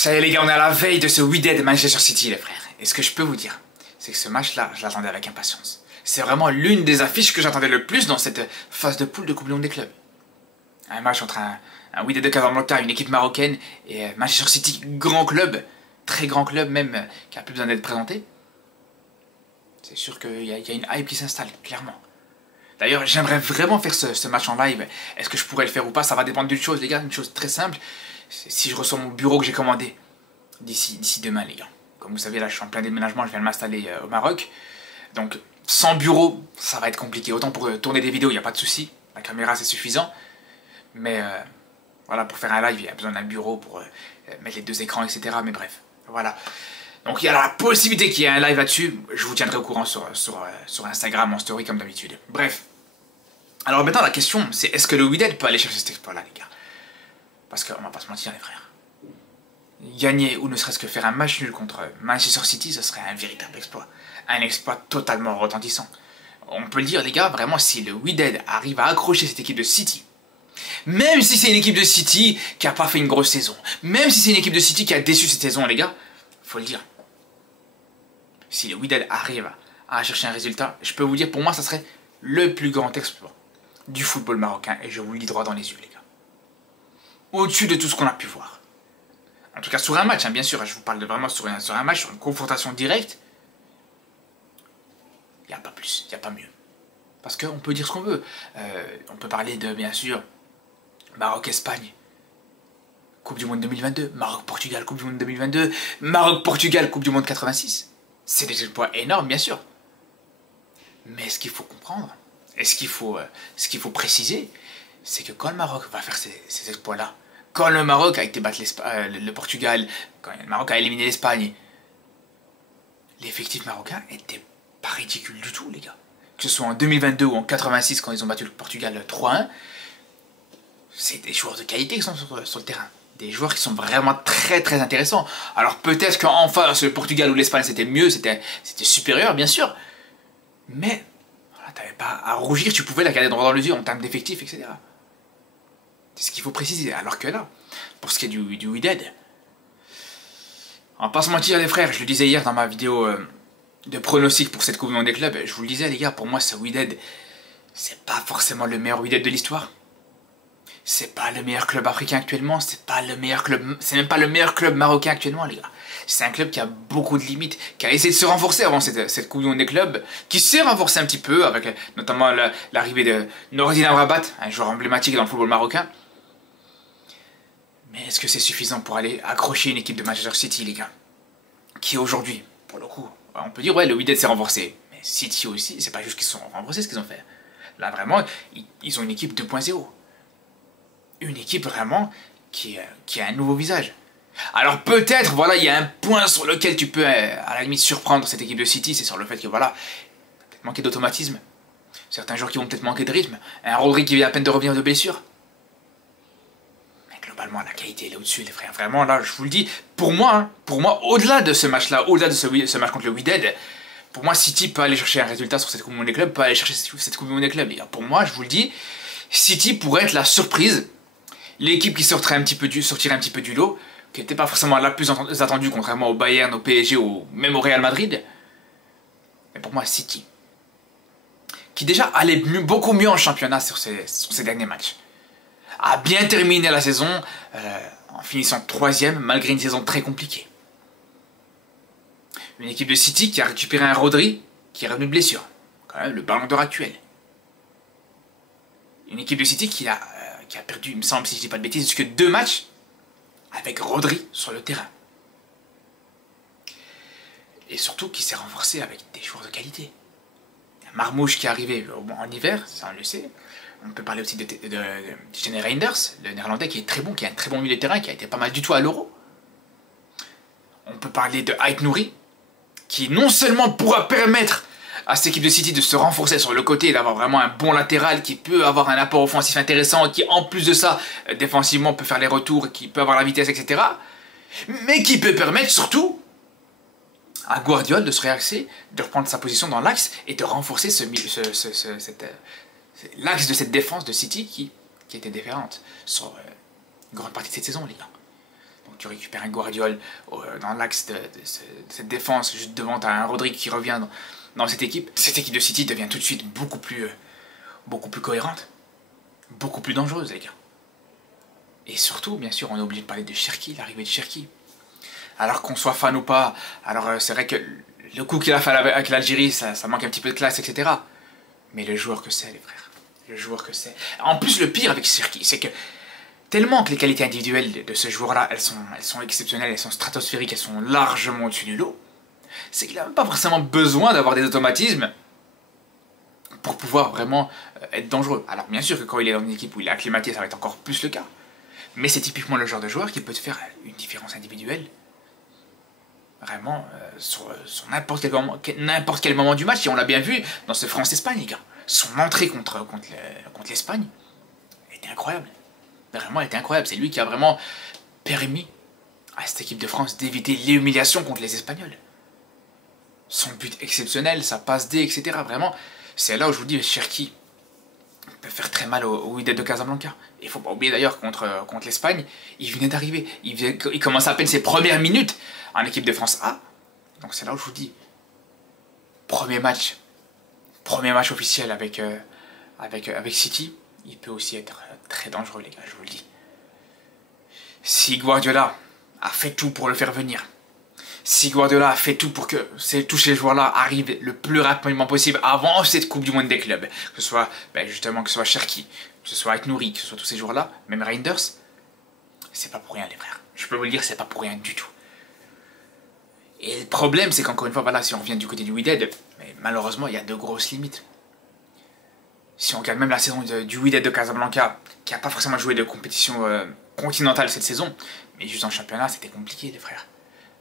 Ça y est les gars, on est à la veille de ce Wydad Manchester City les frères. Et ce que je peux vous dire, c'est que ce match-là, je l'attendais avec impatience. C'est vraiment l'une des affiches que j'attendais le plus dans cette phase de poule de Coupe du Monde des clubs. Un match entre un Wydad de Casablanca, une équipe marocaine, et Manchester City, grand club, très grand club même, qui a plus besoin d'être présenté. C'est sûr qu'il y a une hype qui s'installe, clairement. D'ailleurs, j'aimerais vraiment faire ce match en live. Est-ce que je pourrais le faire ou pas? Ça va dépendre d'une chose, les gars, une chose très simple. Si je reçois mon bureau que j'ai commandé d'ici demain, les gars. Comme vous savez, là, je suis en plein déménagement, je viens de m'installer au Maroc. Donc, sans bureau, ça va être compliqué. Autant pour tourner des vidéos, il n'y a pas de souci. La caméra, c'est suffisant. Mais voilà, pour faire un live, il y a besoin d'un bureau pour mettre les deux écrans, etc. Mais bref, voilà. Donc, il y a la possibilité qu'il y ait un live là-dessus. Je vous tiendrai au courant sur Instagram, en story, comme d'habitude. Bref. Alors maintenant, la question, c'est est-ce que le Wydad peut aller chercher cet exploit-là, les gars? Parce qu'on va pas se mentir, les frères. Gagner ou ne serait-ce que faire un match nul contre Manchester City, ce serait un véritable exploit. Un exploit totalement retentissant. On peut le dire, les gars, vraiment, si le Wydad arrive à accrocher cette équipe de City, même si c'est une équipe de City qui a pas fait une grosse saison, même si c'est une équipe de City qui a déçu cette saison, les gars, faut le dire. Si le Wydad arrive à chercher un résultat, je peux vous dire, pour moi, ça serait le plus grand exploit du football marocain, et je vous le dis droit dans les yeux, les gars. Au-dessus de tout ce qu'on a pu voir. En tout cas, sur un match, hein, bien sûr, je vous parle vraiment sur un match, sur une confrontation directe, il n'y a pas plus, il n'y a pas mieux. Parce qu'on peut dire ce qu'on veut. On peut parler de, bien sûr, Maroc-Espagne, Coupe du Monde 2022, Maroc-Portugal, Coupe du Monde 2022, Maroc-Portugal, Coupe du Monde 86. C'est des exploits énormes, bien sûr. Mais ce qu'il faut comprendre, et ce qu'il faut préciser, c'est que quand le Maroc va faire ces exploits-là, quand le Maroc a été battre le Portugal, quand le Maroc a éliminé l'Espagne, l'effectif marocain était pas ridicule du tout, les gars. Que ce soit en 2022 ou en 86, quand ils ont battu le Portugal 3-1, c'est des joueurs de qualité qui sont sur le terrain. Des joueurs qui sont vraiment très très intéressants. Alors peut-être qu'en face, le Portugal ou l'Espagne c'était mieux, c'était supérieur, bien sûr. Mais voilà, t'avais pas à rougir, tu pouvais la regarder droit dans les yeux en termes d'effectifs, etc. C'est ce qu'il faut préciser. Alors que là, pour ce qui est du Wydad, on va pas se mentir les frères, je le disais hier dans ma vidéo de pronostic pour cette Coupe du Monde des clubs, je vous le disais les gars, pour moi ce Wydad, c'est pas forcément le meilleur Wydad de l'histoire. C'est pas le meilleur club africain actuellement, c'est même pas le meilleur club marocain actuellement les gars. C'est un club qui a beaucoup de limites, qui a essayé de se renforcer avant cette Coupe du Monde des clubs, qui s'est renforcé un petit peu avec notamment l'arrivée de Noureddine Amrabat, un joueur emblématique dans le football marocain. Mais est-ce que c'est suffisant pour aller accrocher une équipe de Manchester City, les gars? Qui aujourd'hui, pour le coup, on peut dire, ouais, le Wydad s'est renforcé. Mais City aussi, c'est pas juste qu'ils se sont renforcés ce qu'ils ont fait. Là, vraiment, ils ont une équipe 2.0. Une équipe vraiment qui a un nouveau visage. Alors peut-être, voilà, il y a un point sur lequel tu peux, à la limite, surprendre cette équipe de City, c'est sur le fait que, voilà, peut-être manquer d'automatisme. Certains joueurs qui vont peut-être manquer de rythme. Un Rodri qui vient à peine de revenir de blessure. Globalement, la qualité elle est au-dessus, les frères. Vraiment, là, je vous le dis, pour moi, au-delà de ce match-là, au-delà de ce match contre le Wydad, pour moi, City peut aller chercher un résultat sur cette Coupe du Monde des clubs, peut aller chercher cette Coupe du Monde des clubs. Et pour moi, je vous le dis, City pourrait être la surprise, l'équipe qui sortirait un petit peu du lot, qui n'était pas forcément la plus attendue, contrairement au Bayern, au PSG, ou même au Real Madrid. Mais pour moi, City, qui déjà allait beaucoup mieux en championnat sur ces derniers matchs, a bien terminé la saison en finissant 3ème malgré une saison très compliquée. Une équipe de City qui a récupéré un Rodri qui est revenu de blessure, quand même le ballon d'or actuel. Une équipe de City qui a perdu, il me semble si je dis pas de bêtises, jusque 2 matchs avec Rodri sur le terrain. Et surtout qui s'est renforcé avec des joueurs de qualité. Marmouche qui est arrivé en hiver, ça on le sait. On peut parler aussi de Gene Reinders, le néerlandais qui est très bon, qui a un très bon milieu de terrain, qui a été pas mal du tout à l'Euro. On peut parler de Ait Nouri, qui non seulement pourra permettre à cette équipe de City de se renforcer sur le côté et d'avoir vraiment un bon latéral qui peut avoir un apport offensif intéressant, qui en plus de ça, défensivement peut faire les retours, qui peut avoir la vitesse, etc. Mais qui peut permettre surtout à Guardiola de se réaxer, de reprendre sa position dans l'axe et de renforcer l'axe de cette défense de City qui était différente sur une grande partie de cette saison, les gars. Donc tu récupères un Guardiola dans l'axe de cette défense, juste devant, tu as un Rodri qui revient dans cette équipe. Cette équipe de City devient tout de suite beaucoup plus cohérente, beaucoup plus dangereuse, les gars. Et surtout, bien sûr, on est obligé de parler de Cherki, l'arrivée de Cherki. Alors qu'on soit fan ou pas, alors c'est vrai que le coup qu'il a fait avec l'Algérie, ça manque un petit peu de classe, etc. Mais le joueur que c'est, les frères. Le joueur que c'est. En plus, le pire avec Cherki, c'est que tellement que les qualités individuelles de ce joueur-là, elles sont exceptionnelles, elles sont stratosphériques, elles sont largement au-dessus du lot, c'est qu'il n'a pas forcément besoin d'avoir des automatismes pour pouvoir vraiment être dangereux. Alors bien sûr que quand il est dans une équipe où il est acclimaté, ça va être encore plus le cas. Mais c'est typiquement le genre de joueur qui peut te faire une différence individuelle vraiment sur n'importe quel moment du match. Et on l'a bien vu dans ce France-Espagne, les gars. Son entrée contre l'Espagne était incroyable. Vraiment, elle était incroyable. C'est lui qui a vraiment permis à cette équipe de France d'éviter l'humiliation contre les Espagnols. Son but exceptionnel, sa passe D, etc. Vraiment, c'est là où je vous dis, Cherki peut faire très mal au Wydad de Casablanca. Il ne faut pas oublier d'ailleurs contre l'Espagne, il venait d'arriver. Il commence à peine ses premières minutes en équipe de France A. Donc c'est là où je vous dis, premier match officiel avec City, il peut aussi être très dangereux, les gars, je vous le dis. Si Guardiola a fait tout pour le faire venir, si Guardiola a fait tout pour que tous ces joueurs-là arrivent le plus rapidement possible avant cette Coupe du Monde des clubs, que ce soit justement que ce soit Cherki, que ce soit Aït-Nouri, que ce soit tous ces joueurs-là, même Reinders, c'est pas pour rien, les frères. Je peux vous le dire, c'est pas pour rien du tout. Et le problème, c'est qu'encore une fois, voilà, si on revient du côté du Wydad, mais malheureusement, il y a de grosses limites. Si on regarde même la saison du Wydad de Casablanca, qui n'a pas forcément joué de compétition continentale cette saison, mais juste en championnat, c'était compliqué, les frères.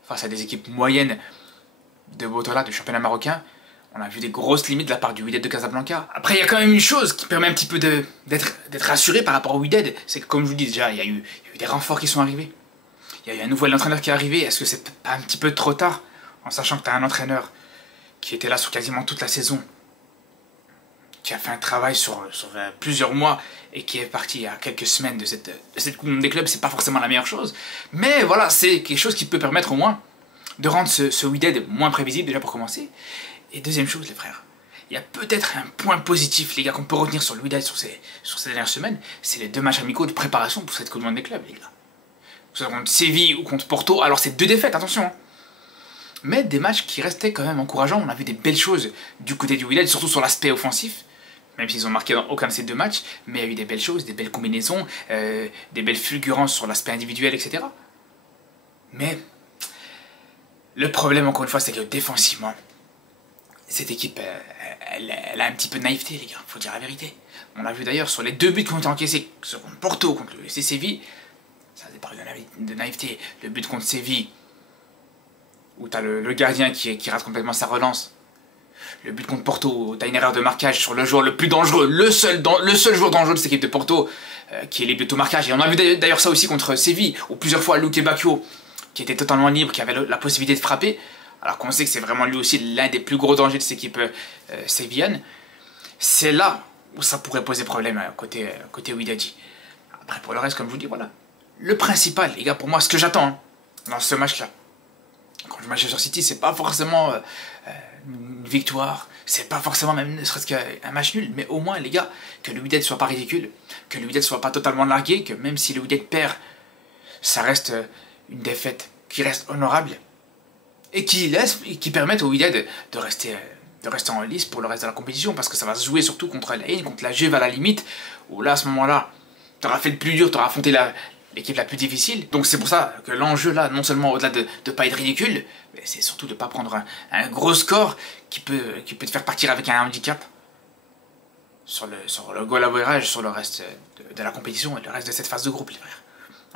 Face à des équipes moyennes de Botola, de championnat marocain, on a vu des grosses limites de la part du Wydad de Casablanca. Après, il y a quand même une chose qui permet un petit peu d'être rassuré par rapport au Wydad, c'est que comme je vous dis déjà, il y a eu des renforts qui sont arrivés. Il y a eu un nouvel entraîneur qui est arrivé. Est-ce que c'est pas un petit peu trop tard, en sachant que tu as un entraîneur qui était là sur quasiment toute la saison, qui a fait un travail sur plusieurs mois et qui est parti il y a quelques semaines de cette Coupe du Monde des clubs, c'est pas forcément la meilleure chose. Mais voilà, c'est quelque chose qui peut permettre au moins de rendre ce Wydad moins prévisible déjà pour commencer. Et deuxième chose, les frères, il y a peut-être un point positif, les gars, qu'on peut retenir sur le Wydad sur ces dernières semaines, c'est les 2 matchs amicaux de préparation pour cette Coupe du Monde des clubs, les gars. Que ce soit contre Séville ou contre Porto, alors c'est 2 défaites, attention, hein. Mais des matchs qui restaient quand même encourageants. On a vu des belles choses du côté du Wydad, surtout sur l'aspect offensif, même s'ils ont marqué dans aucun de ces 2 matchs, mais il y a eu des belles choses, des belles combinaisons, des belles fulgurances sur l'aspect individuel, etc. Mais le problème, encore une fois, c'est que défensivement, cette équipe, elle a un petit peu de naïveté, les gars, faut dire la vérité. On l'a vu d'ailleurs sur les 2 buts qui ont été encaissés, que ce soit contre Porto, contre le FC Séville, ça a parlé de naïveté. Le but contre Séville, où t'as le gardien qui rate complètement sa relance. Le but contre Porto, où t'as une erreur de marquage sur le joueur le plus dangereux, le seul joueur dangereux de cette équipe de Porto, qui est libre de tout marquage. Et on a vu d'ailleurs ça aussi contre Séville, où plusieurs fois Luque Bacchio, qui était totalement libre, qui avait la possibilité de frapper, alors qu'on sait que c'est vraiment lui aussi l'un des plus gros dangers de cette équipe sévillane. C'est là où ça pourrait poser problème côté Wydadi. Après, pour le reste, comme je vous dis, voilà. Le principal, les gars, pour moi, ce que j'attends dans ce match-là, contre Manchester City, c'est pas forcément une victoire, c'est pas forcément même ne serait-ce qu'un match nul, mais au moins, les gars, que le Wydad soit pas ridicule, que le Wydad soit pas totalement largué, que même si le Wydad perd, ça reste une défaite qui reste honorable et qui permette au Wydad de rester en lice pour le reste de la compétition, parce que ça va se jouer surtout contre la Juve à la limite, où là, à ce moment-là, t'auras fait le plus dur, t'auras affronté l'équipe la plus difficile. Donc c'est pour ça que l'enjeu là, non seulement au-delà de ne pas être ridicule, mais c'est surtout de ne pas prendre un gros score qui peut te faire partir avec un handicap sur le goal average, sur le reste de la compétition et le reste de cette phase de groupe, les frères.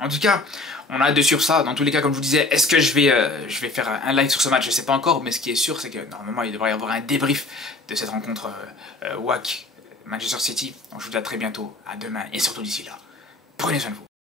En tout cas, on a hâte de suivre ça. Dans tous les cas, comme je vous disais, est-ce que je vais faire un live sur ce match? Je sais pas encore, mais ce qui est sûr, c'est que normalement, il devrait y avoir un débrief de cette rencontre WAC Manchester City. Donc je vous dis à très bientôt, à demain, et surtout d'ici là, prenez soin de vous.